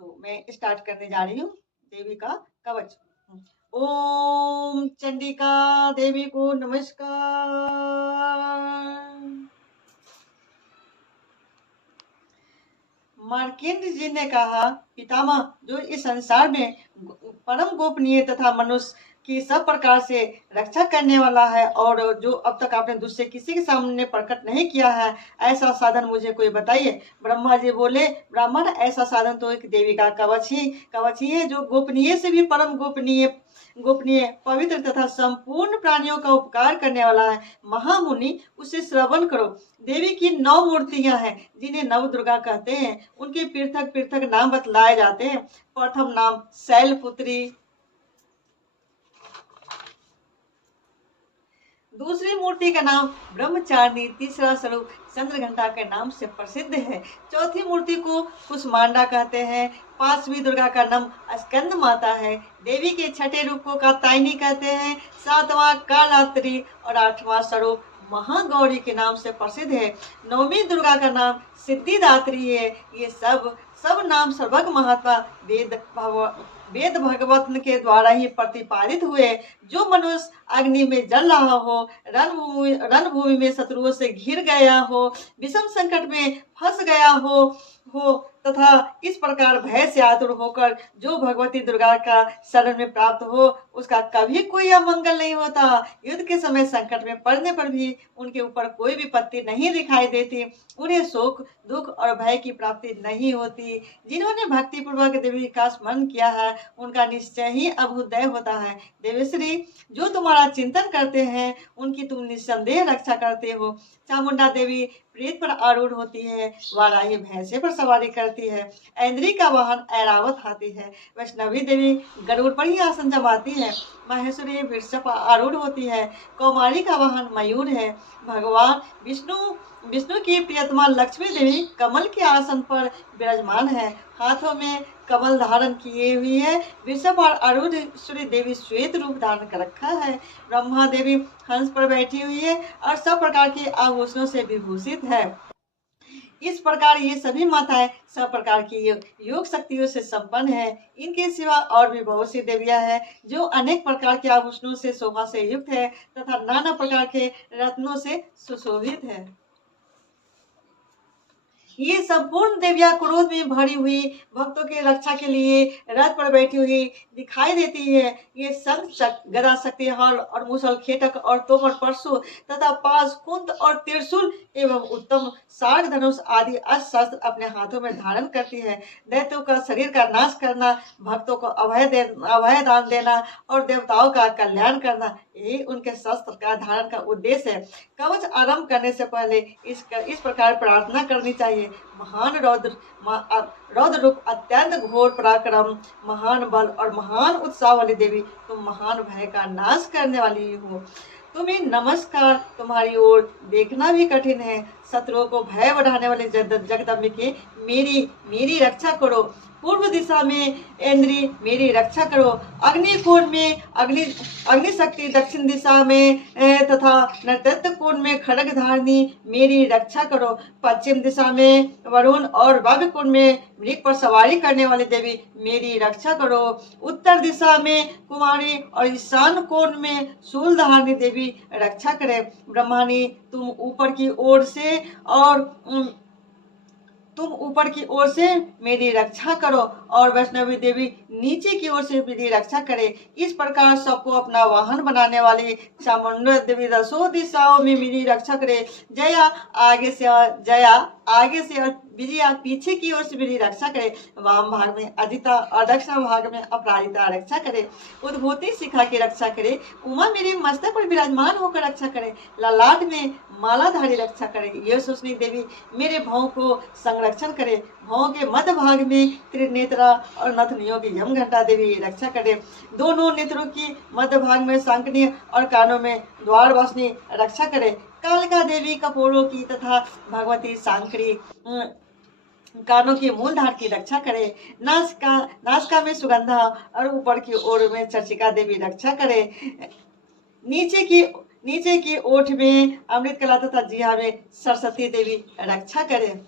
तो मैं स्टार्ट करने जा रही हूँ देवी का कवच। ओम चंडिका देवी को नमस्कार। मार्केंड जी ने कहा, पितामह, जो इस संसार में परम गोपनीय तथा मनुष्य की सब प्रकार से रक्षा करने वाला है और जो अब तक आपने दूसरे किसी के सामने प्रकट नहीं किया है, ऐसा साधन मुझे कोई बताइए। ब्रह्मा जी बोले, ब्राह्मण, ऐसा साधन तो एक देवी का कवच ही है, जो गोपनीय से भी परम गोपनीय पवित्र तथा संपूर्ण प्राणियों का उपकार करने वाला है। महामुनि, उसे श्रवण करो। देवी की 9 मूर्तियां हैं, जिन्हें नव दुर्गा कहते हैं। उनके पृथक पृथक नाम बतलाए जाते हैं। प्रथम नाम शैलपुत्री, दूसरी मूर्ति का नाम ब्रह्मचारिणी, तीसरा स्वरूप चंद्रघंटा के नाम से प्रसिद्ध है। चौथी मूर्ति को कुष्मांडा कहते हैं। 5वीं दुर्गा का नाम स्कंद माता है। देवी के छठे रूप को कात्यायनी कहते हैं। 7वां कालात्री और 8वां स्वरूप महागौरी के नाम से प्रसिद्ध है। 9वीं दुर्गा का नाम सिद्धिदात्री है। ये सब नाम सर्वज्ञ महात्मा वेद भगवत के द्वारा ही प्रतिपादित हुए। जो मनुष्य अग्नि में जल रहा हो, रणभूमि में शत्रुओं से घिर गया हो, विषम संकट में फंस गया हो तथा इस प्रकार भय से आतुर होकर जो भगवती दुर्गा का शरण में प्राप्त हो, उसका कभी कोई अमंगल नहीं होता। युद्ध के समय संकट में पड़ने पर भी उनके ऊपर कोई विपत्ति नहीं दिखाई देती। उन्हें शोक, दुख और भय की प्राप्ति नहीं होती। जिन्होंने भक्ति पूर्वक देवी का स्मरण किया है, उनका निश्चय ही अभ्युदय होता है। देवेश्वरी, जो तुम्हारा चिंतन करते हैं, उनकी तुम निस्संदेह रक्षा करते हो। चामुंडा देवी प्रेत पर आरूढ़ होती है। वाराही भैंसे पर सवारी करती है। ऐन्द्री का वाहन ऐरावत हाथी है। वैष्णवी देवी गरुड़ पर ही आसन जमाती है। माहेश्वरी वृषभ पर आरूढ़ होती है। कौमारी का वाहन मयूर है। भगवान विष्णु की प्रियतमा लक्ष्मी देवी कमल के आसन पर विराजमान है। हाथों में कमल धारण किए हुई है। वृषभ और आरूढ़ सूर्य देवी श्वेत रूप धारण कर रखा है। ब्रह्मा देवी हंस पर बैठी हुई है और सब प्रकार के आभूषणों से विभूषित है। इस प्रकार ये सभी माताएं सब प्रकार की योग शक्तियों से संपन्न है। इनके सिवा और भी बहुत सी देवियां हैं, जो अनेक प्रकार के आभूषणों से शोभा से युक्त है तथा नाना प्रकार के रत्नों से सुशोभित है। ये संपूर्ण देवियां क्रोध में भरी हुई भक्तों की रक्षा के लिए रथ पर बैठी हुई दिखाई देती है। ये शंख, गदा, शक्तिहर और मुसल, खेटक और तोमर, परशु तथा पास, कुंत और त्रिशूल एवं उत्तम साठ धनुष आदि अस्त्र अपने हाथों में धारण करती है। दैत्यों का शरीर का नाश करना, भक्तों को अभय दान देना और देवताओं का कल्याण करना, यही उनके शस्त्र का धारण का उद्देश्य है। कवच आरंभ करने से पहले इस प्रकार प्रार्थना करनी चाहिए। महान रौद्र रूप, अत्यंत घोर पराक्रम, महान बल और महान उत्साह वाली देवी, तुम महान भय का नाश करने वाली हो। तुम्हें नमस्कार। तुम्हारी ओर देखना भी कठिन है। शत्रुओं को भय बढ़ाने वाले जगदम्बे के मेरी रक्षा करो। पूर्व दिशा में ऐन्द्री, मेरी रक्षा करो। अग्निकोण में अग्निशक्ति, दक्षिण दिशा में तथा नृत्य कोण में खड्ग धारणी, मेरी रक्षा करो। पश्चिम दिशा में वरुण और वायव्य कोण में मृग पर सवारी करने वाली देवी, मेरी रक्षा करो। उत्तर दिशा में कुमारी और ईशान कोण में शूल धारणी देवी रक्षा करे। ब्रह्मानी, तुम ऊपर की ओर से मेरी रक्षा करो और वैष्णवी देवी नीचे की ओर से मेरी रक्षा करे। इस प्रकार सबको अपना वाहन बनाने वाली चामुंडा देवी 10 दिशाओं में मेरी रक्षा करे। जया आगे से और विजया पीछे की ओर से मेरी रक्षा करे। वाम भाग में अदिता और दक्षिण भाग में अपराजिता रक्षा करे। उद्भूति शिखा की रक्षा करे। उमा मेरे मस्तक पर विराजमान होकर रक्षा करे। ललाट में मालाधारी रक्षा करे। ये सुष्णी देवी मेरे भाव को संरक्षण करे। भाव के मध्य भाग में त्रिनेत्रा और नथनियों की यमघंटा देवी रक्षा करे। दोनों नेत्रों की मध्य भाग में सांकनी और कानों में द्वारवासिनी रक्षा करे। कालिका देवी कपोलों की तथा भगवती सांकरी कानों की मूलधार की रक्षा करे। नासिका में सुगंधा और ऊपर की ओर में चर्चिका देवी रक्षा करे। नीचे की ओठ में अमृत कला तथा जिहा में सरस्वती देवी रक्षा करे।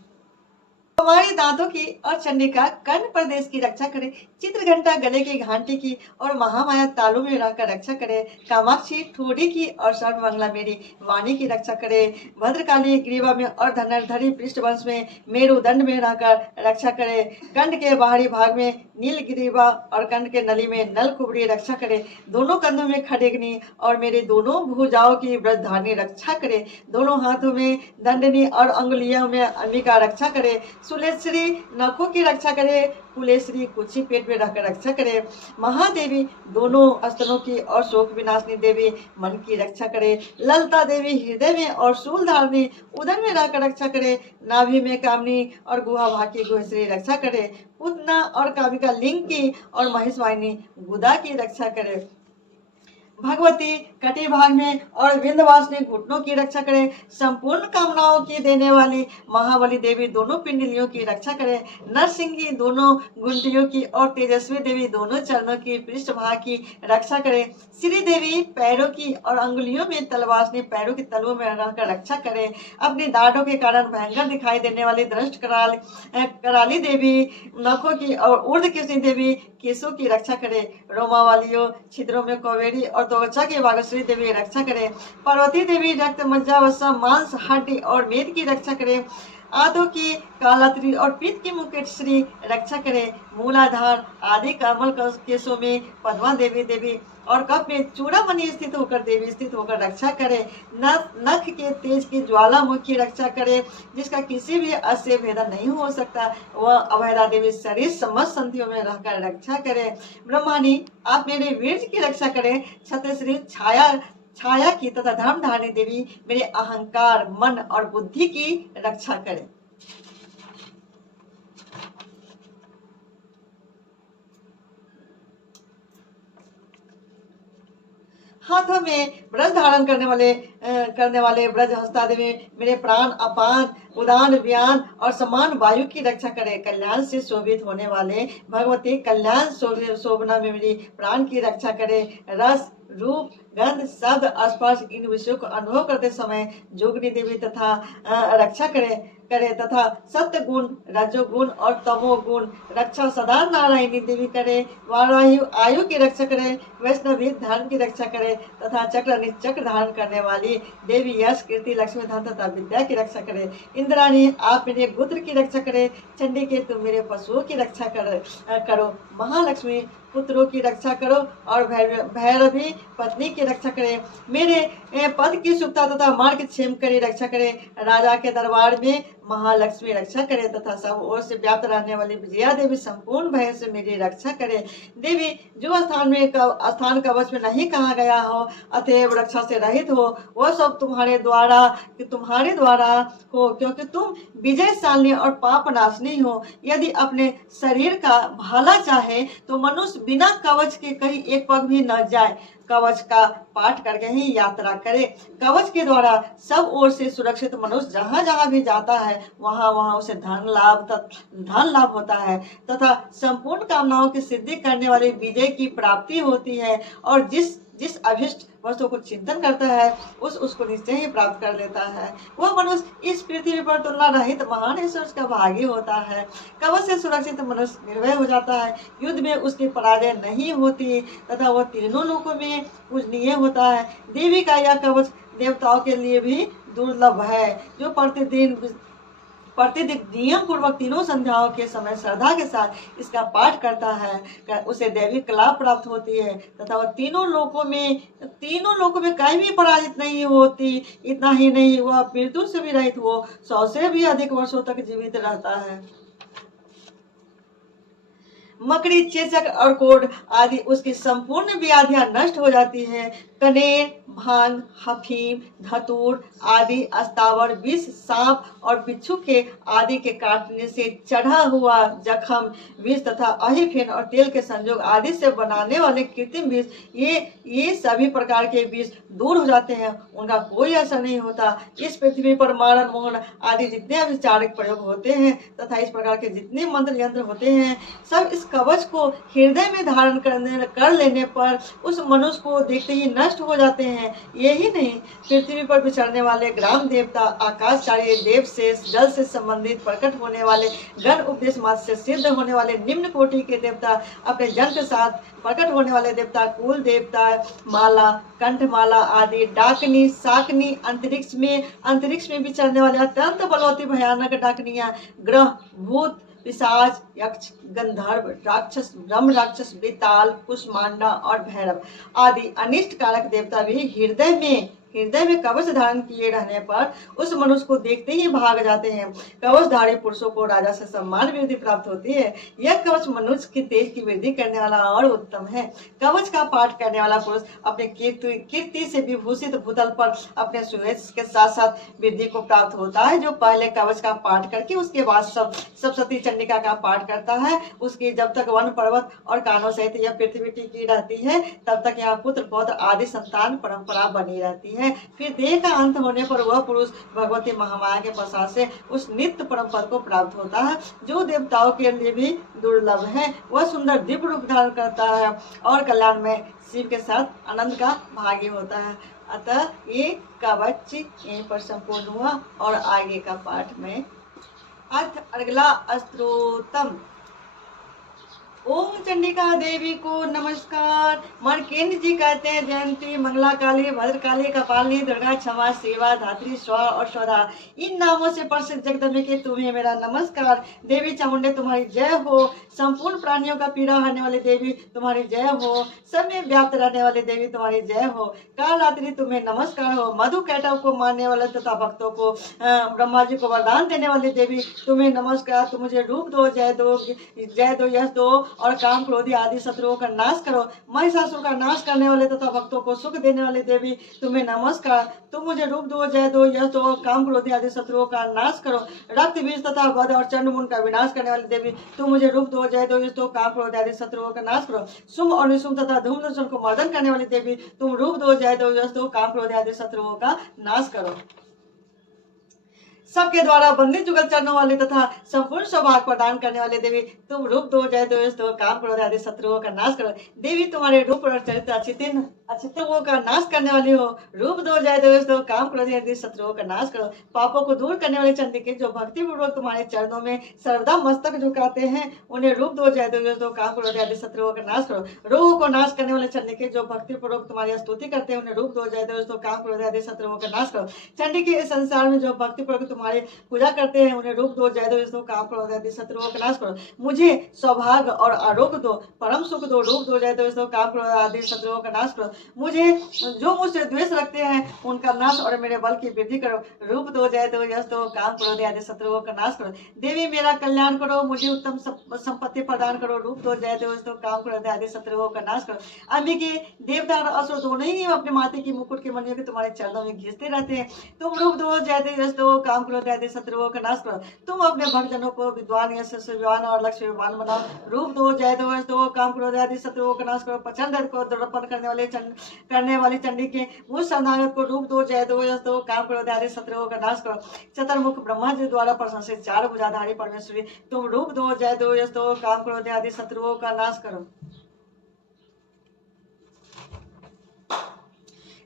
हमारे दांतों की और चंडिका कर्ण प्रदेश की रक्षा करे। चित्र घंटा गले की घंटी की और महामाया तालू में रहकर रक्षा करे। कामाक्षी ठोड़ी की और सर्वमंगला मेरी वाणी की रक्षा करे। भद्रकाली ग्रीवा में और धनुर्धरी पृष्ठवंश में मेरुदंड में रहकर रक्षा करे। कंठ के बाहरी भाग में नीलग्रीवा और कंठ के नली में नल कुबड़ी रक्षा करे। दोनों कंधों में खडेगनी और मेरे दोनों भुजाओं की व्रतधारिणी रक्षा करे। दोनों हाथों में दंडनी और अंगुलियों में अंबिका रक्षा करे। सुलेश्वरी नखों की रक्षा करे। कुलेश्वरी कुची पेट में रहकर रक्षा करे। महादेवी दोनों स्तनों की और शोक विनाशनी देवी मन की रक्षा करे। ललता देवी हृदय में और शूल धारणी उदर में रहकर रक्षा करे। नाभि में कामनी और गुहा भाग की गुहेश्वरी रक्षा करे। पूतना और कामिका लिंग की और महिषवाहिनी गुदा की रक्षा करे। भगवती कटी भाग में और विंध्यवासिनी घुटनों की रक्षा करे। संपूर्ण कामनाओं की देने वाली महाबली देवी दोनों पिंडलियों की रक्षा करे। नरसिंही दोनों गुंटियों की और तेजस्वी देवी दोनों चरणों की पृष्ठभाग की रक्षा करे। श्री देवी पैरों की और अंगुलियों में तलवासनी पैरों की तलुओं में रहकर रक्षा करे। अपनी दाढ़ों के कारण भयंकर दिखाई देने वाली दृष्ट कराली देवी नखों की और ऊर्ध कृष्णी देवी केशों की रक्षा करे। रोमा वालियों छिद्रों में कौवेरी और त्वचा की वागश्री देवी रक्षा करे। पार्वती देवी रक्त मज्जा वसा मांस हड्डी और मेद की रक्षा करे। आदों की कालात्री और पीत की मुकेश्वरी रक्षा करे। मूलाधार आदि कमल केशों में पद्मा देवी देवी और कप में चूड़ामणि स्थित होकर देवी स्थित होकर रक्षा करे। नख के तेज की ज्वालामुखी रक्षा करे, जिसका किसी भी अस्त से भेदन नहीं हो सकता। वह अभयदा देवी शरीर समस्त संधियों में रहकर रक्षा करे। ब्रह्मानी आप मेरे वीर्य की रक्षा करें। छत्रश्री छाया की तथा धर्मधारिणी देवी मेरे अहंकार मन और बुद्धि की रक्षा करें। हाथों में ब्रज धारण करने वाले ब्रज हस्ता देवी मेरे प्राण अपान उदान व्यान और समान वायु की रक्षा करे। कल्याण से शोभित होने वाले भगवती कल्याण शोभना में मेरी प्राण की रक्षा करे। रस रूप गंध शब्द स्पर्श इन विषयों को अनुभव करते समय जोगनी देवी तथा रक्षा करे तथा सत्य गुण रजोगुण और तमो गुण रक्षा सदा नारायणी देवी करे। वारायु आयु की रक्षा करे। वैष्णवी धर्म की रक्षा करे तथा चक्र धारण करने वाली देवी यश कीर्ति लक्ष्मी धन तथा विद्या की रक्षा करे। इंद्राणी आप मेरे गुत्र की रक्षा करे। चंडी के तुम मेरे पशुओं की रक्षा करो। महालक्ष्मी पुत्रों की रक्षा करो और भैरवी पत्नी की रक्षा करे। मेरे पद की सुखता तथा मार्ग क्षेम करे रक्षा करे। राजा के दरबार में महालक्ष्मी रक्षा करे तथा सब ओर से व्याप्त रहने वाली विजया देवी संपूर्ण भय से मेरी रक्षा करे। देवी जो स्थान कवच में नहीं कहा गया हो अतएव रक्षा से रहित हो, वह सब तुम्हारे द्वारा हो, क्योंकि तुम विजयशालिनी और पाप नाशनी हो। यदि अपने शरीर का भला चाहे तो मनुष्य बिना कवच के कहीं एक पग भी न जाए, कवच का पाठ करके ही यात्रा करे। कवच के द्वारा सब ओर से सुरक्षित मनुष्य जहाँ जहाँ भी जाता है वहाँ उसे धन लाभ होता है तथा संपूर्ण कामनाओं की सिद्धि करने वाली विजय की प्राप्ति होती है। और जिस अभिष्ट वस्तु को चिंतन करता है उसको निश्चय ही प्राप्त कर लेता है। वह मनुष्य इस पृथ्वी पर तुलना रहित महान ईश्वर का भागी होता है। कवच से सुरक्षित मनुष्य निर्भय हो जाता है। युद्ध में उसकी पराजय नहीं होती तथा वह तीनों लोकों में पूजनीय होता है। देवी का यह कवच देवताओं के लिए भी दुर्लभ है। जो प्रतिदिन नियम पूर्वक तीनों संध्याओं के समय श्रद्धा के साथ इसका पाठ करता है उसे दैविक लाभ प्राप्त होती है तथा वह तीनों लोकों में कहीं भी पराजित नहीं होती। इतना ही नहीं, वह मृत्यु से भी रहित हो 100 से भी अधिक वर्षों तक जीवित रहता है। मकड़ी चेचक और कोढ़ आदि उसकी संपूर्ण व्याधियां नष्ट हो जाती है। कनेर भांग हफीम धतूर आदि अस्तावर विष सांप और बिच्छू के आदि के काटने से चढ़ा हुआ जख्म विष तथा अहिफेन और तेल के संयोग आदि से बनाने वाले कृत्रिम विष ये सभी प्रकार के विष दूर हो जाते हैं, उनका कोई असर नहीं होता। इस पृथ्वी पर मारण मोहन आदि जितने अभिचारिक प्रयोग होते हैं तथा इस प्रकार के जितने मंत्र यंत्र होते हैं सब इस कवच को हृदय में धारण कर लेने पर उस मनुष्य को देखते ही नष्ट नष्ट हो जाते हैं। यही नहीं, पृथ्वी पर विचरने वाले ग्राम देवता, आकाशचारी देव से, जल से संबंधित प्रकट होने वाले गण, उपदेश मात्र से सिद्ध होने वाले निम्न कोटि के देवता, अपने जन के साथ प्रकट होने वाले देवता, कुल देवता, माला, कंठमाला आदि, डाकनी, शाकनी, अंतरिक्ष में विचरने वाले अत्यंत बलवती भयानक डाकनियां, ग्रह, भूत, पिशाच, यक्ष, गंधर्व, राक्षस, ब्रह्म राक्षस, बेताल, कुष्मांडा और भैरव आदि अनिष्ट कारक देवता भी हृदय में कवच धारण किए रहने पर उस मनुष्य को देखते ही भाग जाते हैं। कवचधारी पुरुषों को राजा से सम्मान वृद्धि प्राप्त होती है। यह कवच मनुष्य की तेज की वृद्धि करने वाला और उत्तम है। कवच का पाठ करने वाला पुरुष अपने कीर्ति से विभूषित भूतल पर अपने सुयश के साथ साथ वृद्धि को प्राप्त होता है। जो पहले कवच का पाठ करके उसके बाद सप्तशती चंडिका का पाठ करता है, उसकी जब तक वन पर्वत और कानों सहित यह पृथ्वी टिकी रहती है, तब तक यहाँ पुत्र पौत्र आदि संतान परंपरा बनी रहती है। फिर देह का अंत होने पर वह पुरुष भगवती महामाया के प्रसाद से उस नित्य परम पद को प्राप्त होता है, जो देवताओं के लिए भी दुर्लभ है। वह सुंदर दिव्य रूप धारण करता है और कल्याण में शिव के साथ आनंद का भागी होता है। अतः ये कवच यहीं पर संपूर्ण हुआ और आगे का पाठ में अर्थ अगला स्त्रोतम। ओम चंडिका देवी को नमस्कार। मर्केंद्र जी कहते हैं, जयंती, मंगला काली, भद्रकाली, कपालिनी, दुर्गा, क्षमा, सेवा, धात्री, स्वा और स्वधा, इन नामों से प्रसिद्ध जगदम्बिके तुम्हें मेरा नमस्कार। देवी चामुंडे तुम्हारी जय हो। संपूर्ण प्राणियों का पीड़ा हरने वाली देवी तुम्हारी जय हो। सब में व्याप्त रहने वाली देवी तुम्हारी जय हो। कालरात्रि तुम्हें नमस्कार हो। मधु कैटव को मारने वाले तथा भक्तों को ब्रह्मा जी को वरदान देने वाली देवी तुम्हें नमस्कार। तुम मुझे रूप दो, जय दो, यश दो और काम, क्रोधी आदि शत्रुओं का नाश करो। महिषासुर का नाश करने वाले तथा भक्तों को सुख देने वाली देवी तुम्हें नमस्कार। तुम मुझे रूप दो, जय दो, यश दो, काम, क्रोधी आदि शत्रुओं का नाश करो। रक्त, बीज तथा वध और चंड मुंड का विनाश करने वाली देवी तुम मुझे रूप दो, जय दो, यश दो, काम, क्रोधी आदि शत्रुओं का नाश करो। शुंभ और निशुंभ तथा धूम्रदर्शन को मर्दन करने वाली देवी तुम रूप दो, जय दो, यश दो, काम, क्रोधी आदि शत्रुओं का नाश करो। सबके द्वारा बंदित जुगल चरणों वाले तथा संपूर्ण सौभाग्य प्रदान करने वाले देवी तुम रूप दो, जय दो, यश दो, काम, क्रोध आदि शत्रुओं का नाश करो। देवी तुम्हारे रूप और चरित्र अचितों का नाश करने वाली हो। रूप दो, जय दो, यश दो, काम, क्रोध आदि शत्रुओं का नाश करो। पापों को दूर करने वाले चंडिके जो भक्ति पूर्वक तुम्हारे चरणों में सर्वदा मस्तक झुकाते हैं, उन्हें रूप दो, जय दो, यश दो, काम, क्रोध आदि शत्रुओं का नाश करो। रोगों को नाश करने वाले चंडिके जो भक्ति पूर्वक तुम्हारी स्तुति करते हैं, उन्हें रूप दो, जय दो, यश दो, काम, क्रोध आदि शत्रुओं का नाश करो। चंडिके इस संसार में जो भक्ति पूर्वक तुम्हारे पूजा करते हैं, उन्हें रूप दो, जय दो, यश दो, काम, क्रोध आदि शत्रुओं का नाश करो। मुझे सौभाग्य और आरोग्य दो, परम सुख दो, रूप दो, जय दो, यश दो, काम, क्रोध आदि शत्रुओं का नाश करो। मुझे जो मुझसे द्वेष रखते हैं उनका नाश और मेरे बल की वृद्धि करो। रूप दो, जय दो, यश दो, काम, क्रोध आदि शत्रुओं का नाश करो। देवी मेरा कल्याण करो, मुझे उत्तम संपत्ति प्रदान करो। रूप दो, जय दो, यश दो, काम, क्रोध आदि शत्रुओं का नाश करो। अंबिके, देवता और असुर दोनों ही अपने माथे की मुकुट के मणियों के तुम्हारे चरणों में घिसते रहते हैं। तुम रूप दो, जय दो, यश दो, काम, क्रोध आदि शत्रुओं का नाश करो। तुम अपने भक्तजनों को विद्वान, यशस्विवान और लक्ष्मीवान बनाओ। रूप दो, जय दो, यश दो, काम, क्रोध आदि शत्रुओं का नाश करो। प्रचंड को दृढ़पन करने वाली चंडी के मुझ शरणागत को रूप दो, जय दो, यश दो, काम, क्रोध आदि शत्रुओं का नाश करो। चतुर्मुख ब्रह्मा जी द्वारा प्रशंसित चार भुजाधारी परमेश्वरी तुम रूप दो, जय दो, यश दो, काम, क्रोध आदि शत्रुओं का नाश करो।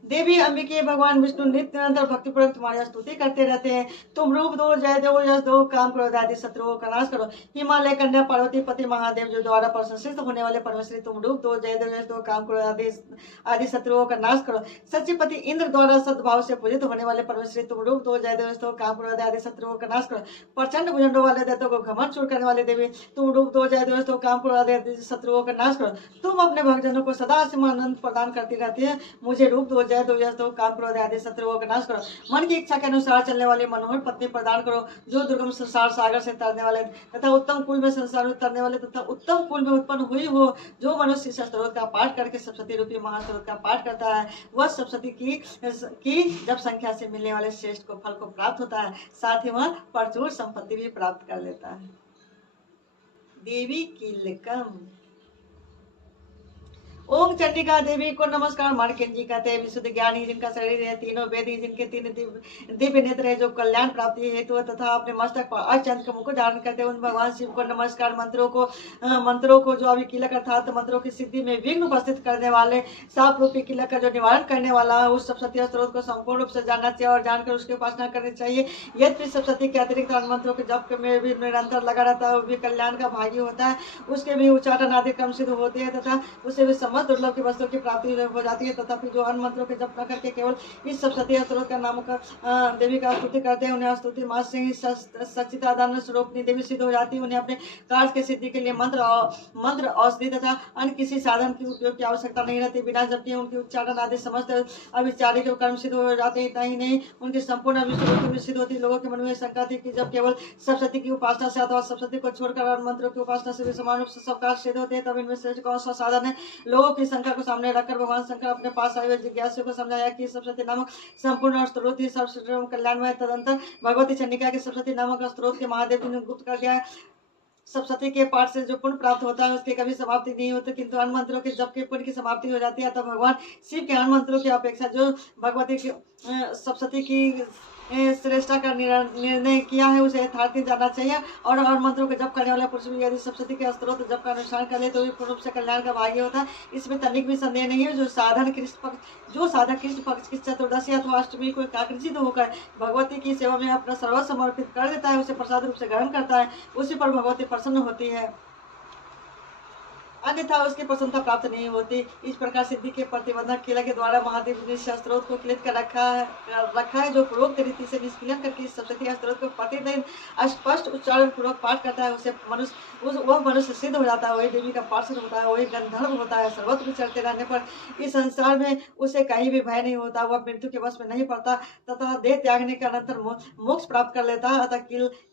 देवी अंबिके भगवान विष्णु नित्य निरंतर भक्तिपूर्वक तुम्हारी स्तुति करते रहते हैं। तुम रूप दो, जय दो, यश दो, काम, क्रोध आदि शत्रुओं का नाश करो। हिमालय कन्या पार्वती पति महादेव जो द्वारा प्रशंसित होने वाले परमेश्वरी तुम रूप दो, जय दो, यश दो, काम, क्रोध आदि शत्रुओं का नाश करो। सचिपति इंद्र द्वारा सद्भाव से पूजित होने वाले परमेश्वरी तुम रूप दो, जय दो, यश दो, काम, क्रोध आदि शत्रुओं का नाश करो। प्रचंड भुजंडों वाले दैत्यों को घमंड चूर करने वाले देवी तुम रूप दो, जय दो, यश दो, काम, क्रोध आदि शत्रुओं का नाश करो। तुम अपने भक्तजनों को सदा आनंद प्रदान करती रहती है। मुझे रूप दो, जय दो, यश दो, काम, क्रोध आदि शत्रुओं का नाश करो। मन की इच्छा के अनुसार चलने वाली मनोहर पत्नी प्रदान करो, जो दुर्गम संसार सागर से तरने वाले तथा उत्तम कुल में संसार में तरने वाले तथा उत्तम कुल में उत्पन्न हुई हो। जो मनुष्य इस स्तोत्र का पाठ करके सप्तशती रूपी महास्तोत्र का पाठ करता है, वह सप्तशती की जब संख्या से मिलने वाले श्रेष्ठ को फल को प्राप्त होता है, साथ ही वह प्रचुर संपत्ति भी प्राप्त कर लेता है। देवी कीलकम। ओम चंडिका देवी को नमस्कार। मार्कंडी कहते हैं विशुद्ध ज्ञानी जिनका शरीर है, तीनों वेद ही जिनके तीन दिव्य नेत्र है, जो कल्याण प्राप्ति हेतु तथा अपने मस्तक पर अचंद का मुकुट धारण करते हैं, उन भगवान शिव को नमस्कार। मंत्रों को जो अभिकीलक अर्थात मंत्रों की सिद्धि में विघ्न उपस्थित करने वाले साप रूपी किलक का जो निवारण करने वाला है, उस सप्तती स्त्रोत को संपूर्ण रूप से जानना चाहिए और जानकर उसकी उपासना करनी चाहिए। यदि सप्तती के अतिरिक्त अन्य मंत्रों के जप में भी निरंतर लगा रहता है, वो भी कल्याण का भागी होता है। उसके भी उच्चाटन आदि क्रम सिद्ध होते हैं तथा उससे भी समस्त दुर्लभ की वस्तुओं की प्राप्ति हो जाती है। तथापि जो अन्य मंत्रों के जप न करके केवल इस सप्तती स्त्रोत का नाम का देवी का स्तुति करते हैं, उन्हें स्तुति मास से ही सच्चिदानंद स्वरूपनी देवी सिद्ध हो जाती है। उन्हें अपने कार्य की सिद्धि के लिए मंत्र औषधि तथा अन्य किसी साधन की उपयोग की आवश्यकता नहीं रहती। बिना जबकि उनके उच्चारण आदि समस्त अविचारिक कर्म सिद्ध हो जाते हैं। इतना ही नहीं, उनकी संपूर्ण अविश्वक्ति भी सिद्ध होती है। लोगों के मन में शंका थी कि जब केवल सप्तती की उपासना से अथवा सप्तती को छोड़कर अन्य मंत्रों की उपासना से भी समान रूप से सब कार्य सिद्ध होते हैं, तब इनमें श्रेष्ठ कौन सा साधन है। लोगों की शंका को सामने रखकर भगवान शंकर अपने पास आए हुए जिज्ञासु को समझाया कि सप्तती नामक संपूर्ण स्त्रोत ही सर्वश्रेष्ठ कल्याणमय। तदंतर भगवती चंडिका के सप्तती नामक स्त्रोत के महादेव ने गुप्त कर दिया। सप्तती के पाठ से जो पुण्य प्राप्त होता है उसकी कभी समाप्ति नहीं होती, किंतु अन्य मंत्रों के जब के पुण्य की समाप्ति हो जाती है। तब भगवान शिव के अन्य मंत्रों की अपेक्षा जो भगवती की सप्तती की श्रेष्ठता का निर्णय किया है, उसे यथार्थ जाना चाहिए। और मंत्रों के जप करने वाला पुरुष भी यदि सप्तती के स्त्रोत जप का अनुष्ठान कर ले तो भी पूर्ण रूप से कल्याण का भागी होता है। इसमें तनिक भी संदेह नहीं है। जो साधक कृष्ण पक्ष की चतुर्दशी अथवा अष्टमी को एकाग्रचित होकर भगवती की सेवा में अपना सर्वस्व समर्पित कर देता है, उसे प्रसाद रूप से ग्रहण करता है, उसी पर भगवती प्रसन्न होती है, अन्यथा उसकी प्रसन्नता प्राप्त नहीं होती। इस प्रकार सिद्धि के प्रतिबंधक किला के द्वारा महादेव ने स्त्रोत को किलित कर रखा है। जो पूर्वोक्त रीति से निष्क्रियन करके सप्तती स्त्रोत को प्रतिदिन स्पष्ट उच्चारण पूर्वक पाठ करता है, उसे वह मनुष्य सिद्ध हो जाता है, वही देवी का पार्षद होता है, वही गंधर्व होता है। सर्वत्र चलते रहने पर इस संसार में उसे कहीं भी भय नहीं होता, वह मृत्यु के वश में नहीं पड़ता तथा देह त्यागने के अनंतर मोक्ष प्राप्त कर लेता है। अतः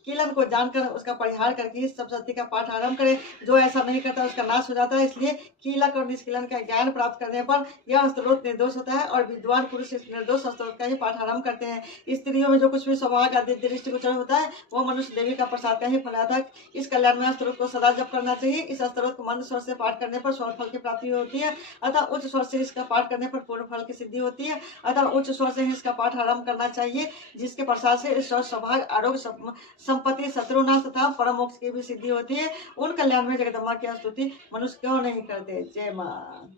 किलन को जानकर उसका परिहार करके इस सप्तती का पाठ आरंभ करे। जो ऐसा नहीं करता उसका नाश हो जाता है। इसलिए कीलक और निष्कीलन का ज्ञान प्राप्त करने पर यह स्त्रोत निर्दोष होता है और विद्वान पुरुष इस निर्दोष स्त्रोत का ही पाठ आरंभ करते हैं। स्त्रियों में जो कुछ भी स्वभाव आदि दृष्टिगोचर होता है वह मनुष्य देवी का प्रसाद का ही फलादक। इस कल्याणमय स्त्रोत को सदा जप करना चाहिए। इस स्त्रोत को मंद स्वर से पाठ करने पर स्वर्ण फल की प्राप्ति होती है, अतः उच्च स्वर से इसका पाठ करने पर पूर्ण फल की सिद्धि होती है। अतः उच्च स्वर से ही इसका पाठ आरंभ करना चाहिए, जिसके प्रसाद से सौभाग्य, आरोग्य, संपत्ति, शत्रुनाश तथा परम मोक्ष की भी सिद्धि होती है। उन कल्याण में जगदम्बा की स्तुति मनुष्य क्यों नहीं करते। जय मां।